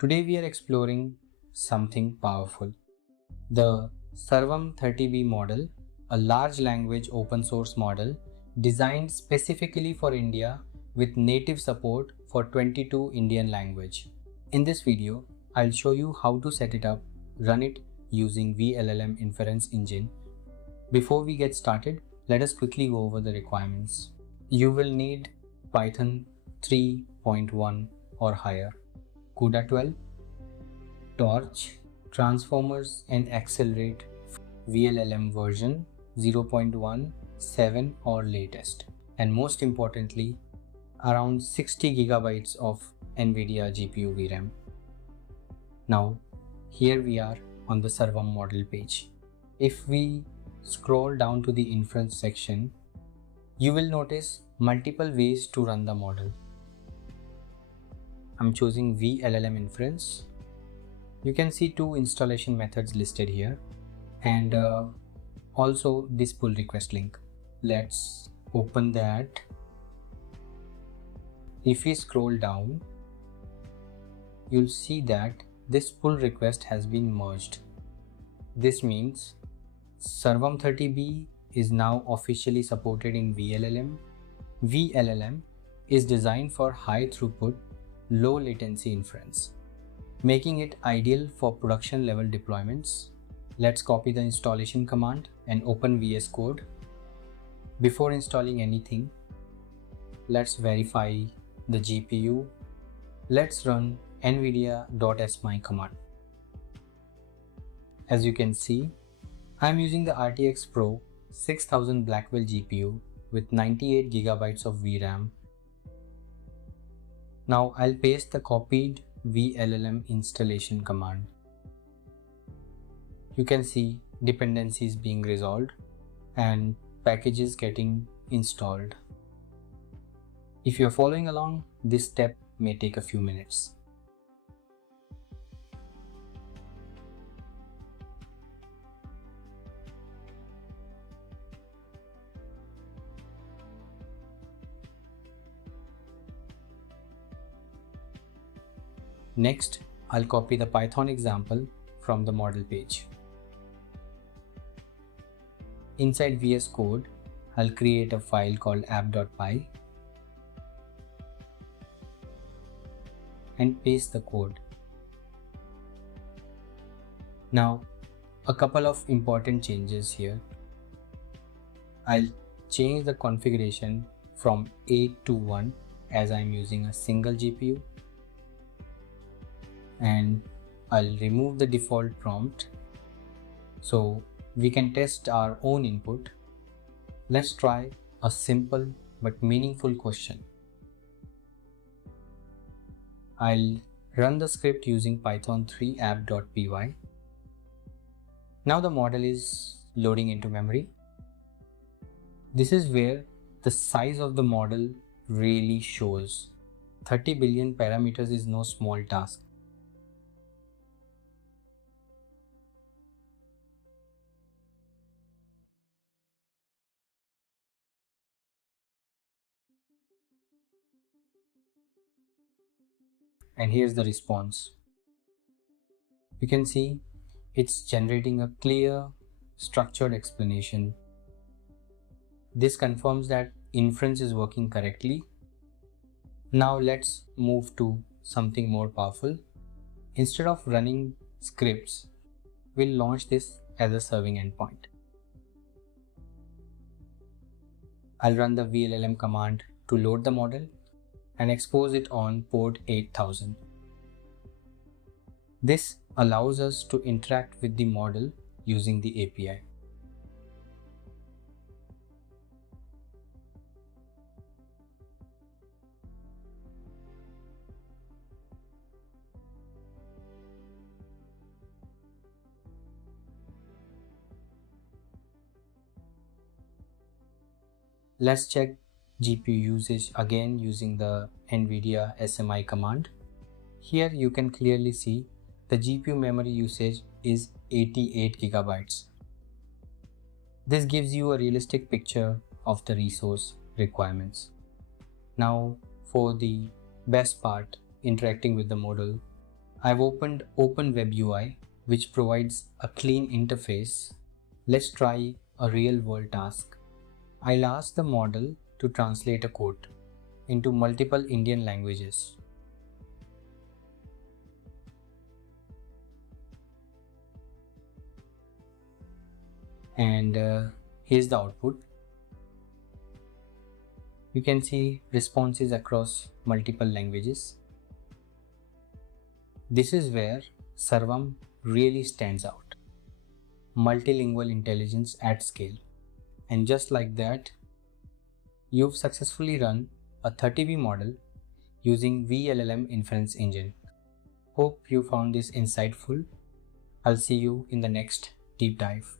Today we are exploring something powerful. The Sarvam-30B model, a large language open source model designed specifically for India with native support for 22 Indian language. In this video, I'll show you how to set it up, run it using vLLM inference engine. Before we get started, let us quickly go over the requirements. You will need Python 3.1 or higher, CUDA 12, Torch, Transformers and Accelerate, vLLM version 0.1, 7 or latest, and most importantly, around 60 gigabytes of NVIDIA GPU VRAM. Now, here we are on the Sarvam model page. If we scroll down to the inference section, you will notice multiple ways to run the model. I'm choosing vLLM inference. You can see two installation methods listed here and also this pull request link. Let's open that. If we scroll down, you'll see that this pull request has been merged. This means Sarvam-30B is now officially supported in vLLM. vLLM is designed for high throughput, low latency inference, making it ideal for production level deployments. Let's copy the installation command and open VS Code. Before installing anything, let's verify the GPU. Let's run nvidia.smi command. As you can see, I'm using the RTX Pro 6000 Blackwell GPU with 98 gigabytes of VRAM. Now I'll paste the copied vLLM installation command. You can see dependencies being resolved and packages getting installed. If you're following along, this step may take a few minutes. Next, I'll copy the Python example from the model page. Inside VS Code, I'll create a file called app.py and paste the code. Now, a couple of important changes here. I'll change the configuration from 8 to 1 as I'm using a single GPU. And I'll remove the default prompt so we can test our own input. Let's try a simple but meaningful question. I'll run the script using Python 3 app.py. Now the model is loading into memory. This is where the size of the model really shows. 30 billion parameters is no small task. And here's the response. You can see it's generating a clear, structured explanation. This confirms that inference is working correctly. Now let's move to something more powerful. Instead of running scripts, we'll launch this as a serving endpoint. I'll run the vLLM command to load the model and expose it on port 8000. This allows us to interact with the model using the API. Let's check GPU usage again using the NVIDIA SMI command. Here you can clearly see the GPU memory usage is 88 gigabytes. This gives you a realistic picture of the resource requirements. Now for the best part, interacting with the model, I've opened Open Web UI, which provides a clean interface. Let's try a real world task. I'll ask the model to translate a quote into multiple Indian languages. And here's the output. You can see responses across multiple languages. This is where Sarvam really stands out. Multilingual intelligence at scale. And just like that, you've successfully run a 30B model using vLLM inference engine. Hope you found this insightful. I'll see you in the next deep dive.